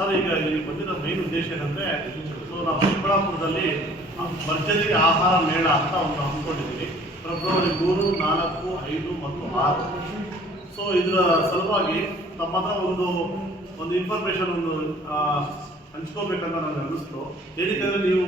Sir ಈಗ ಇಲ್ಲಿ ಬಂದಿರೋ ಮೇನ್ ಉದ್ದೇಶ ಏನಂದರೆ, ಸೊ ನಾವು ಚಿಕ್ಕಬಳ್ಳಾಪುರದಲ್ಲಿ ಭರ್ಜರಿ ಆಹಾರ ಮೇಳ ಅಂತ ಒಂದು ಹಮ್ಮಿಕೊಂಡಿದ್ದೀವಿ ಫೆಬ್ರವರಿ 3, 4, 5 ಮತ್ತು 6. ಸೊ ಇದರ ಸಲುವಾಗಿ ನಮ್ಮ ಹತ್ರ ಒಂದು ಇನ್ಫಾರ್ಮೇಷನ್ ಹಂಚ್ಕೋಬೇಕಂತ ನನಗೆ ಅನ್ನಿಸ್ತು. ಏನಕ್ಕೆ ನೀವು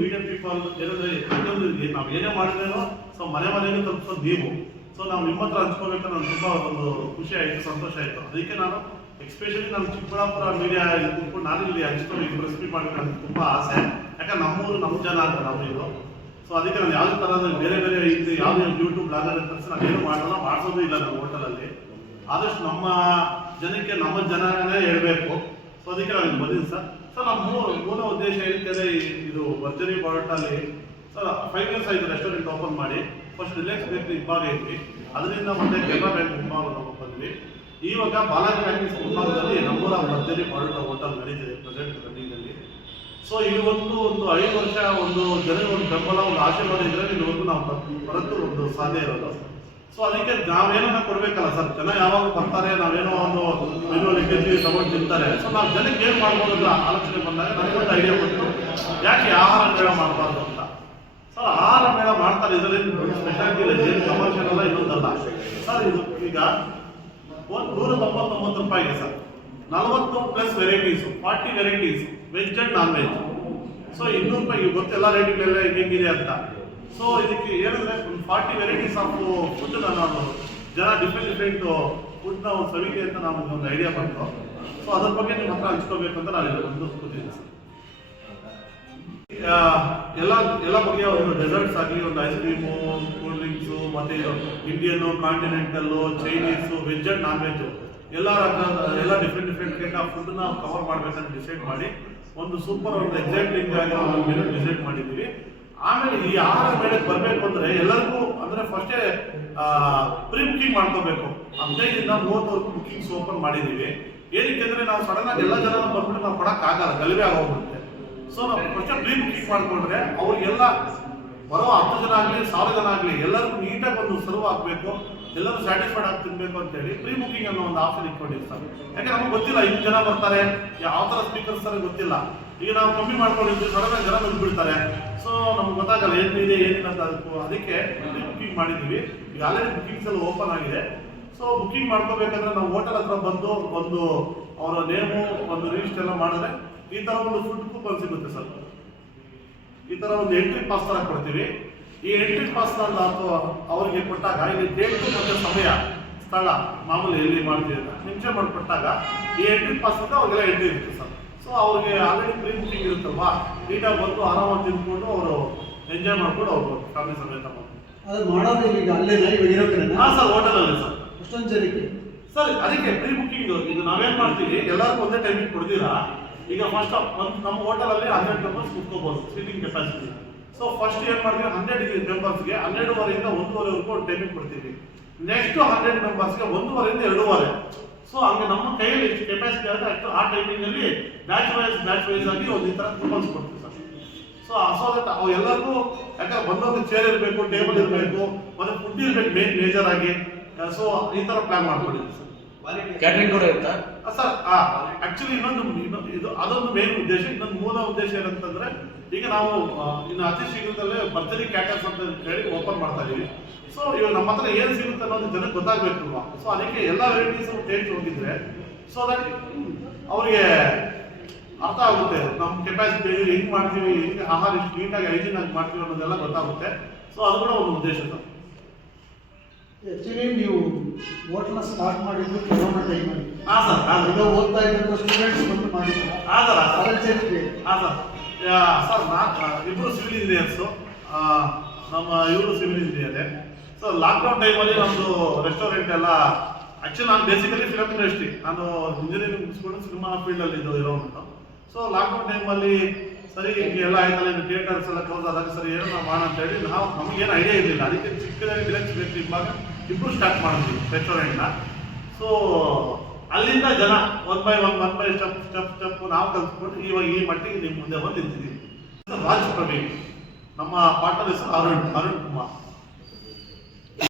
ಮೀಡಿಯಂ ಪೀಪಲ್ ಏನಂದರೆ ಇನ್ನೊಂದು ನಾವು ಏನೇ ಮಾಡಿದ್ರೇನೋ ಸೊ ಮನೆಗೆ ತಲುಪಿಸೋದು ನೀವು. ಸೊ ನಾವು ನಿಮ್ಮ ಹತ್ರ ಹಂಚ್ಕೋಬೇಕಂತ ನನಗೆ ತುಂಬ ಒಂದು ಖುಷಿ ಆಯಿತು, ಸಂತೋಷ ಆಯಿತು. ಅದಕ್ಕೆ ನಾನು ಎಕ್ಸ್ಪೆಷಲಿ ನಾನು ಚಿಕ್ಕಬಳ್ಳಾಪುರ ಮೀಡಿಯಾ ಇಟ್ಕೊಂಡು ನಾನು ಇಲ್ಲಿ ಹಂಚ್ಕೊಂಡು ರೆಸಿಪಿ ಮಾಡಬೇಕು ಅಂತ ತುಂಬ ಆಸೆ. ಯಾಕಂದ್ರೆ ನಮ್ಮೂರು ನಮ್ಮ ಜನ ಅಂತ ನಾವು ಇದು. ಸೊ ಅದಕ್ಕೆ ನಾನು ಯಾವುದೇ ಥರದ ಬೇರೆ ಇದು ಯಾವುದೇ ಯೂಟ್ಯೂಬ್ ಬ್ಲಾಗರ್ ಅಂತ ನಾನೇನು ಮಾಡೋಲ್ಲ, ಮಾಡಿಸೋದು ಇಲ್ಲ ನಮ್ಮ ಹೋಟೆಲಲ್ಲಿ. ಆದಷ್ಟು ನಮ್ಮ ಜನಕ್ಕೆ ನಮ್ಮ ಜನನೇ ಹೇಳಬೇಕು. ಸೊ ಅದಕ್ಕೆ ನಾನು ಇಲ್ಲಿ ಬಂದಿದ್ದೀನಿ ಸರ್. ಸೊ ನಮ್ಮ ಮೂಲ ಉದ್ದೇಶ ಏನಂತಂದರೆ, ಇದು ಭರ್ಜರಿ ಬಾಡಲ್ಲಿ ಸರ್ 5 years ಆಯಿತು ರೆಸ್ಟೋರೆಂಟ್ ಓಪನ್ ಮಾಡಿ. ಫಸ್ಟ್ ರಿಲ್ಯಾಕ್ಸ್ ಬೇಕ್ರಿ ವಿಭಾಗ ಐತಿ, ಅದರಿಂದ ಮತ್ತೆ ಕೆನರಾ ಬ್ಯಾಂಕ್ ವಿಭಾಗ ಬಂದ್ವಿ. ಇವಾಗ ಬಾಲಾಜಿ ಬ್ಯಾಂಕಿಂಗ್ ವಿಭಾಗದಲ್ಲಿ ನಮ್ಮೂರ ಭರ್ಜರಿ ಬಾಡೂಟ ಹೋಟೆಲ್ ನಡೀತಿದೆ ಪ್ರೆಸೆಂಟ್ ರನ್ನಿಂಗಲ್ಲಿ. ಸೊ ಇಲ್ಲಿವರೆಗೂ ಒಂದು 5 ವರ್ಷ ಒಂದು ಜನರ ಒಂದು ಬೆಂಬಲ, ಒಂದು ಆಶೀರ್ವಾದ ಇದ್ರೆ ಇಲ್ಲಿವರೆಗೂ ನಾವು ಬರೋದು ಒಂದು ಸಾಧ್ಯ ಇರೋದು. ಸೊ ಅದಕ್ಕೆ ನಾವೇನೋ ಕೊಡಬೇಕಲ್ಲ ಸರ್, ಜನ ಯಾವಾಗ ಬರ್ತಾರೆ, ನಾವೇನೋ ಒಂದು ಮೆನುವಲ್ಲಿ ಕೆಜಿ ತಗೊಂಡು ತಿಂತಾರೆ. ಸೊ ನಾವು ಜನಕ್ಕೆ ಏನು ಮಾಡ್ಬೋದು ಅಂತ ಆಲೋಚನೆ ಬಂದಾಗ ನನಗೊಂದು ಐಡಿಯಾ ಬಂತು, ಯಾಕೆ ಆಹಾರ ಮೇಳ ಮಾಡಬಾರ್ದು ಅಂತ. ಸರ್ ಆಹಾರ ಮೇಳ ಮಾಡ್ತಾರೆ, ಇದರಲ್ಲಿ ಸ್ಪೆಷಾಲಿಟಿ ಇಲ್ಲ, ಏನು ಕಮರ್ಷಿಯಲ್ ಅಲ್ಲ, ಇನ್ನೊಂದಲ್ಲ ಸರ್. ಇದು ಈಗ 199 ರೂಪಾಯಿಗೆ sir 40+ varieties, 40 varieties veg and non veg. So 200 ರೂಪಾಯಿಗೆ ಗೊತ್ತೆಲ್ಲ ರೇಟ್ಗಳೆಲ್ಲ ಹೆಂಗಿದೆ ಅಂತ. ಸೊ ಇದಕ್ಕೆ ಏನಂದರೆ ಒಂದು 40 ವೆರೈಟೀಸ್ ಆಫ್ ಫುಡ್ನ ನಾವು ಜನ ಡಿಫ್ರೆಂಟ್ ಫುಡ್ನ ಒಂದು ಸವಿಕೆ ಅಂತ ನಮಗೆ ಒಂದು ಐಡಿಯಾ ಬಂತು. ಸೊ ಅದ್ರ ಬಗ್ಗೆ ನಿಮ್ಮ ಹತ್ರ ಹಂಚ್ಕೋಬೇಕು ಅಂತ ನಾನು ಒಂದು ಕೂತಿದ್ದೀನಿ ಸರ್. ಎಲ್ಲ ಬಗೆಯ ಒಂದು ಡೆಸರ್ಟ್ಸ್ ಆಗಲಿ, ಒಂದು ಐಸ್ ಕ್ರೀಮು, ಕೂಲ್ ಡ್ರಿಂಕ್ಸು, ಮತ್ತು Indian, continental, Chinese, veg and non veg ಎಲ್ಲ ಡಿಫ್ರೆಂಟ್ ಕೈಂಡ್ ಆಫ್ ಫುಡ್ನ ಕವರ್ ಮಾಡಬೇಕಂತ ಡಿಸೈಡ್ ಮಾಡಿ ಒಂದು ಸೂಪರ್ ಒಂದು ಎಕ್ಸೈಟಿಂಗ್ ಆಗಿ ಒಂದು ಮೆನು ಡಿಸೈಡ್ ಮಾಡಿದ್ದೀವಿ. ಆಮೇಲೆ ಈ ಆಹಾರ ಮೇಳಕ್ಕೆ ಬರಬೇಕು ಅಂದರೆ ಎಲ್ಲರಿಗೂ ಅಂದರೆ ಫಸ್ಟೇ ಪ್ರೀ ಬುಕಿಂಗ್ ಮಾಡ್ಕೋಬೇಕು. 15 ಇಂದ 30 ಬುಕಿಂಗ್ಸ್ ಓಪನ್ ಮಾಡಿದ್ದೀವಿ. ಏನಕ್ಕೆ ಅಂದರೆ ನಾವು ಸಡನ್ನಾಗಿ ಎಲ್ಲ ಜನ ಬಂದ್ಬಿಟ್ಟು ನಾವು ಕೊಡೋಕ್ಕಾಗಲ್ಲ, ಗಲಭೆ ಆಗೋಗ್ಬಿಡುತ್ತೆ. ಸೊ ನಾವು ಫಸ್ಟೇ ಪ್ರೀ ಬುಕಿಂಗ್ ಮಾಡಿಕೊಂಡ್ರೆ ಅವ್ರಿಗೆಲ್ಲ ಬರೋ 10 ಜನ ಆಗಲಿ 1000 ಜನ ಆಗಲಿ ಎಲ್ಲರಿಗೂ ನೀಟಾಗಿ ಒಂದು ಸರ್ವ್ ಆಗಬೇಕು, ಎಲ್ಲರೂ ಸ್ಯಾಟಿಸ್ಫೈಡ್ ಆಗಿ ತಿನ್ಬೇಕು ಅಂತೇಳಿ ಪ್ರೀ ಬುಕಿಂಗ್ ಅನ್ನೋ ಒಂದು ಆಪ್ಷನ್ ಇಟ್ಕೊಂಡಿರ್ತಾರೆ. ಯಾಕೆ ನಮಗೆ ಗೊತ್ತಿಲ್ಲ ಇಷ್ಟು ಜನ ಬರ್ತಾರೆ, ಯಾವ ಥರ ಸ್ಪೀಕರ್ಸ್ ತಾರೆ ಗೊತ್ತಿಲ್ಲ. ಈಗ ನಾವು ಕಮ್ಮಿ ಮಾಡ್ಕೊಂಡಿದ್ವಿ, ಸಡನ್ನಾಗಿ ಜನ ಬಂದುಬಿಡ್ತಾರೆ. ಸೊ ನಮ್ಗೆ ಗೊತ್ತಾಗಲ್ಲ ಏನಿದೆ ಏನಿಲ್ಲ ಅಂತ. ಅದಕ್ಕೆ ಪ್ರೀ ಬುಕಿಂಗ್ ಮಾಡಿದ್ದೀವಿ. ಈಗ ಆಲ್ರೆಡಿ ಬುಕಿಂಗ್ಸ್ ಎಲ್ಲ ಓಪನ್ ಆಗಿದೆ. ಸೊ ಬುಕಿಂಗ್ ಮಾಡ್ಕೋಬೇಕಂದ್ರೆ ನಾವು ಹೋಟೆಲ್ ಹತ್ರ ಬಂದು ಒಂದು ಅವರ ನೇಮು ಒಂದು ರಿಜಿಸ್ಟರ್ ಎಲ್ಲ ಮಾಡಿದ್ರೆ ಈ ಥರ ಒಂದು ಫುಡ್ ಕೂಪನ್ ಸಿಗುತ್ತೆ ಸರ್. ಈ ಥರ ಒಂದು ಎಂಟ್ರಿ ಪಾಸ್ ಥರ ಕೊಡ್ತೀವಿ. ಈ ಎಂಟ್ರಿ ಪಾಸ್ನ ಅವರಿಗೆ ಕೊಟ್ಟಾಗ ಇಲ್ಲಿ ಡೇಟು ಮತ್ತು ಸಮಯ, ಸ್ಥಳ ಮಾಮೂಲಿ ಎಲ್ಲಿ ಮಾಡ್ತೀವಿ ಅಂತ ನಿಮಿಷ ಮಾಡಿಕೊಟ್ಟಾಗ ಈ ಎಂಟ್ರಿ ಪಾಸ್ ಅಂತ ಅವ್ರಿಗೆಲ್ಲ ಎಂಟ್ರಿ ಇರುತ್ತೆ ಸರ್. ಸೊ ಅವ್ರಿಗೆ ಆಲ್ರೆಡಿ ಪ್ರೀ ಬುಕಿಂಗ್ ಇರುತ್ತಲ್ವಾ, ನೀಟಾಗಿ ಬಂದು ಆರಾಮಾಗಿ ತಿಂದ್ಕೊಂಡು ಅವರು ಎಂಜಾಯ್ ಮಾಡ್ಕೊಂಡು ಅವ್ರು ಫ್ಯಾಮಿಲಿ ಸಮೇತ ಅದು ಮಾಡೋದು ಈಗ ಅಲ್ಲೇ ಹಾಂ ಸರ್, ಹೋಟೆಲಲ್ಲಿ ಸರ್. ಅಷ್ಟೊಂದು ಜನಕ್ಕೆ ಸರ್ ಅದಕ್ಕೆ ಪ್ರೀ ಬುಕಿಂಗ್ ಇದು ನಾವೇನು ಮಾಡ್ತೀವಿ, ಎಲ್ಲರಿಗೂ ಒಂದೇ ಟೈಮಿಗೆ ಕೊಡ್ತೀರಾ. ಈಗ ಫಸ್ಟ್ ನಮ್ಮ ಹೋಟೆಲಲ್ಲಿ 100 ಮೆಂಬರ್ಸ್ ಕೂತ್ಕೋಬೋದು ಸೀಟಿಂಗ್ ಕೆಪಾಸಿಟಿ. ಸೊ ಫಸ್ಟ್ ಏನು ಮಾಡ್ತೀವಿ, 100 ಮೆಂಬರ್ಸ್ಗೆ 12:30 ಇಂದ 1:30ವರೆಗೂ ಒಂದು ಟೈಮಿಂಗ್ ಕೊಡ್ತೀವಿ. ನೆಕ್ಸ್ಟ್ 100 ಮೆಂಬರ್ಸ್ಗೆ 1:30 ಇಂದ 2:30. ಸೊ ಹಂಗೆ ನಮ್ಮ ಕೈಯಲ್ಲಿ ಎಷ್ಟು ಕೆಪಾಸಿಟಿ ಆದರೆ ಅಷ್ಟು ಆ ಟೈಮಿಂಗಲ್ಲಿ ಬ್ಯಾಚ್ ವೈಸ್ ಆಗಿ ಒಂದು ಈ ಥರ ಕೂಪನ್ಸ್ ಕೊಡ್ತೀವಿ ಸರ್. ಸೊ ದಟ್ ಅವು ಎಲ್ಲರಿಗೂ, ಯಾಕಂದ್ರೆ ಬಂದೊಂದು ಚೇರ್ ಇರಬೇಕು, ಟೇಬಲ್ ಇರಬೇಕು, ಮತ್ತು ಫುಡ್ ಇರಬೇಕು ಮೇಜರ್ ಆಗಿ. ಸೊ ಈ ಥರ ಪ್ಲಾನ್ ಮಾಡ್ಕೊಂಡಿದ್ದೀವಿ ಸರ್. ಕ್ಯಾಟ್ರಿಂಗ್ ಕೂಡ ಇರುತ್ತಾ ಸರ್? ಆಕ್ಚುಲಿ ಇದು ಅದೊಂದು ಮೇನ್ ಉದ್ದೇಶ. ಇನ್ನೊಂದು ಮೂಲ ಉದ್ದೇಶ ಏನಂತಂದ್ರೆ, ಈಗ ನಾವು ಇನ್ನು ಅತಿ ಶೀಘ್ರದಲ್ಲೇ ಭರ್ಜರಿ ಕ್ಯಾಟರ್ಸ್ ಅಂತ ಹೇಳಿ ಓಪನ್ ಮಾಡ್ತಾ ಇದೀವಿ. ಸೊ ಇವಾಗ ನಮ್ಮ ಹತ್ರ ಏನು ಸಿಗುತ್ತೆ ಅನ್ನೋದು ಜನಕ್ಕೆ ಗೊತ್ತಾಗಬೇಕಲ್ವಾ. ಸೊ ಅದಕ್ಕೆ ಎಲ್ಲ ವೆರೈಟೀಸ್ ಟೇಸ್ಟ್ ಹೋಗಿದ್ರೆ ಸೊ ದಟ್ ಅವರಿಗೆ ಅರ್ಥ ಆಗುತ್ತೆ, ನಮ್ಮ ಕೆಪಾಸಿಟಿ ಹೆಂಗೆ ಮಾಡ್ತೀವಿ, ಹೆಂಗೆ ಆಹಾರ ಎಷ್ಟು ನೀಟಾಗಿ ಹೈಜೀನ್ ಆಗಿ ಮಾಡ್ತೀವಿ ಅನ್ನೋದೆಲ್ಲ ಗೊತ್ತಾಗುತ್ತೆ. ಸೊ ಅದು ಕೂಡ ಒಂದು ಉದ್ದೇಶ ಸರ್. ಆಕ್ಚುಲಿ ನೀವು ಹೋಟೆಲ್ನ ಸ್ಟಾರ್ಟ್ ಮಾಡಿದ್ದು ಕೊರೋನಾ ಟೈಮಲ್ಲಿ. ಹಾಂ ಸರ್. ಈಗ ಓದ್ತಾ ಇದ್ದಂಥ ಸ್ಟೂಡೆಂಟ್ಸ್ ಬಂದು ಮಾಡಿದ್ರು. ಹಾಂ ಸರ್. ಅದರ ಚರಿತ್ರೆ. ಹಾಂ ಸರ್. ಇಬ್ಬರು ಸಿವಿಲ್ ಇಂಜಿನಿಯರ್ಸು, ನಮ್ಮ ಇವರು ಸಿವಿಲ್ ಇಂಜಿನಿಯರೇ. ಸೊ ಲಾಕ್ಡೌನ್ ಟೈಮಲ್ಲಿ ನಮ್ಮದು ರೆಸ್ಟೋರೆಂಟ್ ಎಲ್ಲ, ಆ್ಯಕ್ಚುಲಿ ನಾನು ಬೇಸಿಕಲಿ ಫಿಲಮ್ ಇಂಡಸ್ಟ್ರಿ, ನಾನು ಇಂಜಿನಿಯರಿಂಗ್ ಮುಗಿಸ್ಕೊಂಡು ಸಿನಿಮಾ ಫೀಲ್ಡಲ್ಲಿ ಇರೋನು. ಸೊ ಲಾಕ್ಡೌನ್ ಟೈಮಲ್ಲಿ ಸರಿ ಎಲ್ಲ ಆಯ್ತಲ್ಲ, ಇನ್ನು ಥಿಯೇಟರ್ಸ್ ಎಲ್ಲ ಕ್ಲೋಸ್ ಆದಾಗ ಸರಿ ಏನೋ ನಾವು ಮಾಡೋಣ ಅಂತೇಳಿ ನಮಗೇನು ಐಡಿಯಾ ಇರಲಿಲ್ಲ. ಅದಕ್ಕೆ ಚಿಕ್ಕದಾಗಿ ರಿಲ್ಯಾಕ್ಸ್ ಬೇಕು ಇವಾಗ ಇಬ್ಬರು ಸ್ಟಾರ್ಟ್ ಮಾಡಿದ್ವಿ ರೆಸ್ಟೋರೆಂಟ್ನ. ಸೊ ಅಲ್ಲಿಂದ ಜನ ಒನ್ ಬೈ ಸ್ಟೆಪ್ ನಾವು ಕಲ್ತ್ಕೊಂಡು ಇವಾಗ ಈ ಮಟ್ಟಿಗೆ ನಿಮ್ಮ ಮುಂದೆ ಬಂದು ನಿಂತಿದ್ದೀವಿ. ರಾಜ್ ಪ್ರವೀಣ್, ನಮ್ಮ ಪಾರ್ಟ್ನರ್ ಹೆಸರು ಅರುಣ್ ಕುಮಾರ್.